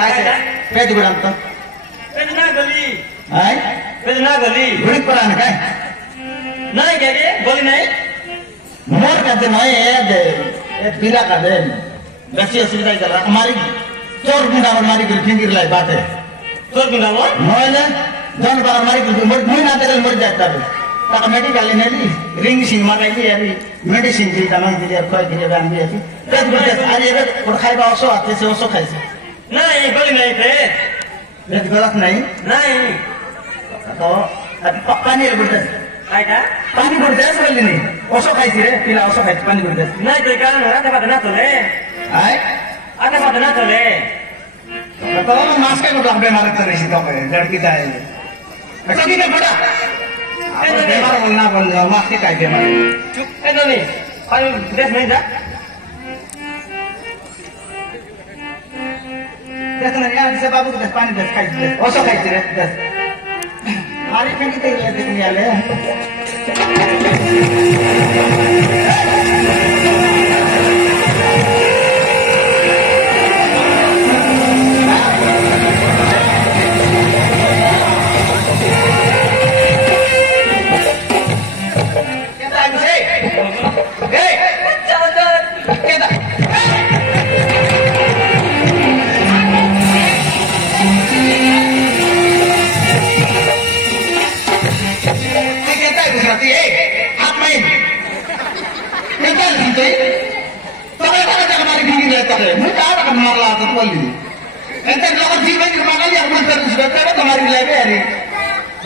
Page गुडाम तो page ना गली हाय पेज ना गली गुडी परान काय नहीं क्या के गली नहीं मोर कहते नहीं ये पीला का दे बेसी असुविधा कर हमारी चोर गुंडा हमारी को फिंगर लाई बात है चोर गुंडा वो मोले जन बार हमारी को मुई ना तेरे मर जाता है ताका मेडिकल नेली रिंग सिंग माराई यारी मेडिसिन दी तमाम दी कोई के बांध दी थी पेट गुडे आज ये और खाइबा ओसो आते से ओसो खाइसे नहीं गली नहीं पे पेट गलत नहीं नहीं तो अभी पानी गुडे काय का पानी गुडे बोलली नहीं ओसो खाइसे रे पिला ओसो खाइ पानी गुडे नहीं तो कारण है आधा बात ना चले हाय आधा बात ना चले तो मास्क के गुडे बीमार करे सी तो लड़की जाए अच्छा की बेटा बीमार बोलना बोलना मास्क का बीमार चुप है नहीं पानी देश नहीं जा देखना यार से बाबू को पानी दे खाइ दे ओसो खाइ रे दे मारी फेंकी ते देखने वाले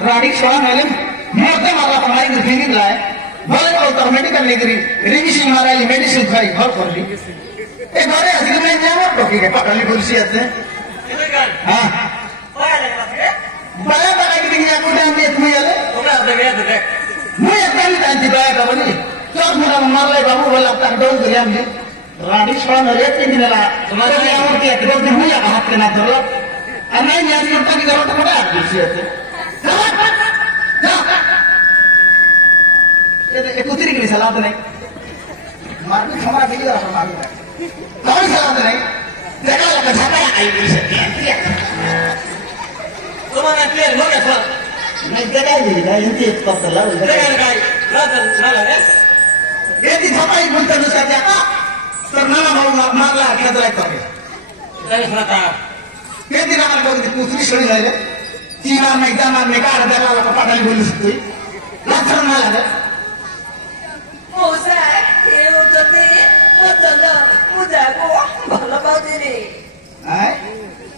राड़ी छोड़ा नाले मरते मारा हमारी फिंगर लाए बोले तो मेडिकल लेकरी रिंग मारा ली मेडिसिन खाई घर कर ली ए घरे असली में जाना टोकी के पकड़ली कुर्सी आते हां बड़ा बड़ा की दिया को डाल दे तू याले ओकरा दे दे मैं एकदम जानती बाय का बोली चोर मुरा मार ले बाबू बोला तक डोल कर हम राड़ी छोड़ा नाले तीन दिन ला तुम्हारे और के दो दिन हुआ हाथ के ना धरो अन्य न्याय करता की जरूरत पड़ा कुर्सी आते ये कुतरी के लिए सलाह नहीं मारने हमारा के लिए मारने कौन सलाह नहीं जगह लगा जाता है आई भी सकती है तुम्हारा क्लियर हो गया सर नहीं जगह ही नहीं इनकी पता लगा जगह का ना लगे ये भी छपाई बोलते हैं उसका क्या सर ना मारला खेदला करे जगह सुनाता ये दिन हमारे लोग कुतरी छोड़ी जाए तीन में एकदम में कार जगह लगा पटाली बोल सकती लाचर ना लगे Musa, eu também, mudaku, bala bau dini. Ay?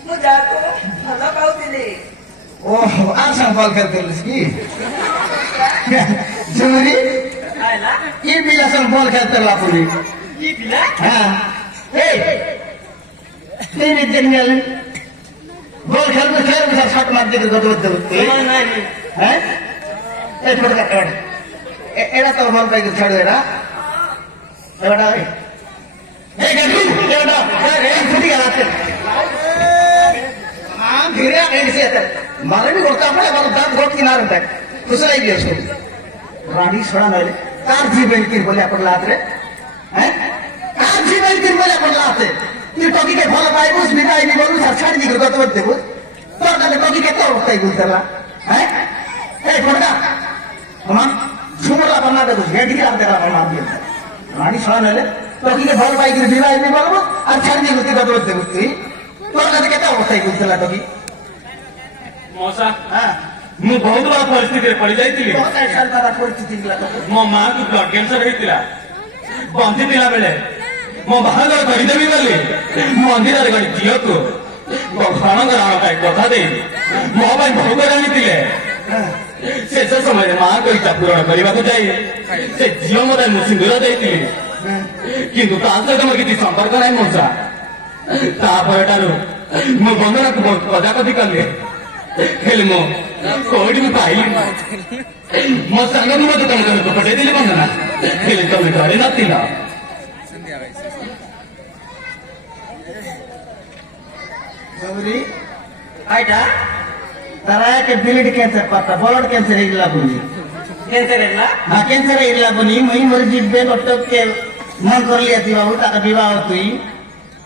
Mudaku, bala bau dini. Oh, asal bal kerja lagi. Jumri? आयला ये भी असल बॉल खेलते ला पूरी ये बिला हाँ ए तेरे देखने वाले बॉल खेल में शॉट मार दे तो नहीं हैं ए छोड़ का एड़ा तो बॉल पे छड़ दे रहा ए बेटा ए गड्डी ए बेटा ए छुट्टी का रात हां धीरे कैसे आता मारे भी करता अपने बाल दांत घोट किनारे तक खुश रही उसको रानी छोड़ा नले कार जीवन की बोले अपन लात रे हैं कार जीवन की बोले अपन लात ये टोकी के फल पाए उस बिना नहीं बोलू छाड़ी दी करतो बोलते हो तो का टोकी के तो होता ही बोलतला हैं ए छोड़ा हम झुमला बना दे कुछ गेट के अंदर बना दिया रानी छोड़ा नले टोकी के फल पाए की बिना नहीं बोलू और छाड़ी दी करतो बोलते हो तो का के तो होता ही बोलतला टोकी मौसा हां ମୁଁ ବହୁତ ବଡ଼ ପରିସ୍ଥିତିରେ ପଡିଯାଇଥିଲି बहुत ऐसा तारा परिस्थिति गला तो ମୋ ମାଆକୁ ବ୍ଲଡ କ୍ୟାନ୍ସର ହେଇଥିଲା ବଞ୍ଚିଥିଲା ବେଳେ ମୋ ବାହାଘର କରିଦେବି ବୋଲି ମନ୍ଦିରରେ ଗଣି ଝିଅକୁ ଘଣ ଗ୍ରହଣ ପାଇଁ କଥା ଦେଇ ମୋ ପାଇଁ ଭୋଗ ଆଣିଥିଲେ ଶେଷ ସମୟରେ ମାଆଙ୍କ ଇଚ୍ଛା ପୂରଣ କରିବାକୁ ଯାଇ ସେ ଝିଅ ମୋତେ ମୁଁ ସିନ୍ଦୁର ଦେଇଥିଲି କିନ୍ତୁ ତା ସହିତ ମୋର କିଛି ସମ୍ପର୍କ ନାହିଁ ମଉସା ତାପରଠାରୁ ମୁଁ ବନ୍ଦନାକୁ ବହୁତ କଦାକଦି କଲି ହେଲେ ମୁଁ କୋଉଠି ବି ପାଇଲି ମୋ ସାଙ୍ଗକୁ ମଧ୍ୟ ତମେ ତମକୁ ପଠେଇଥିଲି ବନ୍ଦନା ହେଲେ ତମେ ଘରେ ନଥିଲ गौरी ଆଇଟା तारा के ब्लड कैंसर पता ब्लड कैंसर इला बुनी କେନ୍ସର ହେଲା हां कैंसर इला बुनी मई मर जिबे डॉक्टर के मन कर लिया थी बाबू ताका विवाह तुई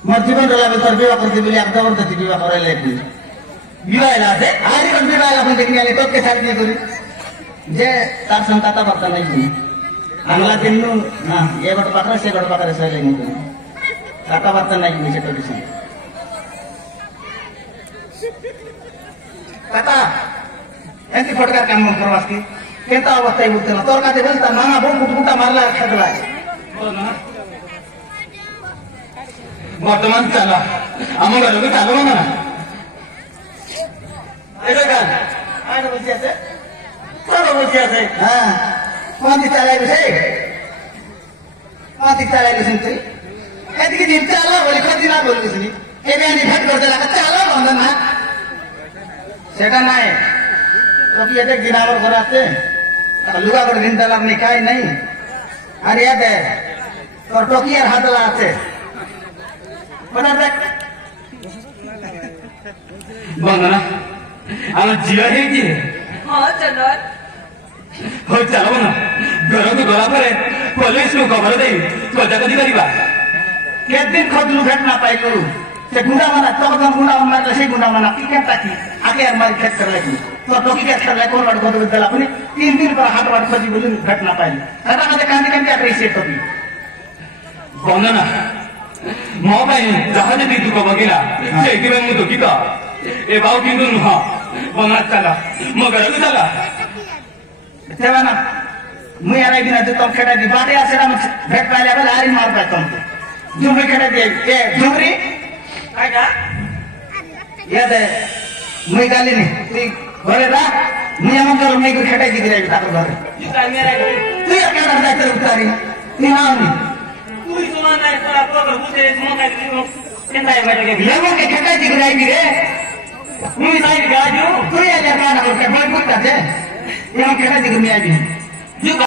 মোর জীবন রলাবে তোর বিবাহ করতে বলি এক জবরদস্তি বিবাহ করাই লাগবে বিবাহ এলা আছে আর এখন বিবাহ এখন দেখি আলে তোকে ছাড় দিয়ে করি যে তার সঙ্গে কথাবার্তা নাই বাংলা দিন না এ গট পাখরে সে গট পাখরে সে লাগি কথাবার্তা নাই সেটা কিছু কথা এমনি ফটকার কাম করবাস কি কেনতা অবস্থায় বুঝতে না তোর কাছে বলতাম নানা বোন গুটা মারলা খেতলা বর্তমান চালা আমার ঘরে চালো না এটা গান আরে বসে আছে চালো বসে আছে হ্যাঁ কোন চালাই বসে কোন চালাই বসে তুই এদিকে দিন চালা বলে কত দিন বলবি শুনি এবে আমি ভাট করতে লাগা চালা বন্ধ না সেটা নাই তো কি এটা দিন আমার ঘরে আছে লুগা করে দিন তালা আপনি খাই নাই আর ইয়াতে তোর টকিয়ার হাতলা আছে বন্দনা আমার ঝিଅ ହେଇଛି ହଁ ଚନ୍ଦନ ହଉ ଚାଲବ ନା ଘରକୁ ଗଲା ପରେ ପୋଲିସକୁ ଖବର ଦେଇ ଖୋଜାଖୋଜି କରିବା କେତଦିନ ଖୋଜିଲୁ ଭେଟ ନା ପାଇଲୁ ସେ ଗୁଣ୍ଡା ମାନା ତମ ଗୁଣ୍ଡା ମାରିଲେ সেই গুন্ডা মানা কি কেন তাকি আগে আর মারি খেত করে লাগি তো টকি কে খেলা কোন বাট কত দিলা আপনি 3 দিন পর হাট বাট খোঁজি বলি ভেট না পাইলি এটা কাঁদে কাঁদে কাঁদে আগে সে টকি ବନ୍ଦନା ମୋ ପାଇଁ ଯାହା ଯଦି ଦୁଃଖ ଭୋଗିଲା ସେଇଥିପାଇଁ ମୁଁ ଦୁଃଖିତ ଏବେ ଆଉ କିନ୍ତୁ ନୁହଁ ବନ୍ଦନା ଚାଲ ମୋ ଘରକୁ ଚାଲ তেবা না মুই আর একদিন আছে তোম খেটা দি বাটে আছে না ভেট পাইলে বলে আরি মার পাই তোম জুমরি খেটা দি এ জুমরি কাকা ইয়াদে মুই গালি নি তুই ঘরে না মুই এমন তোর মেয়ে খেটাই দিবি রাখবি তারপর ঘরে তুই আর কেন দায়িত্ব উতারি তুই না নি তুই তোমার নাই তোরা তোর বুঝে তোমার কাছে চিন্তা করে লেমনকে খেটাই দিবি রাখবি রে তুমি তাই গাজু তুই আর কেন করতে বই করতে আছে এমন খেটাই দিবি আমি আইবি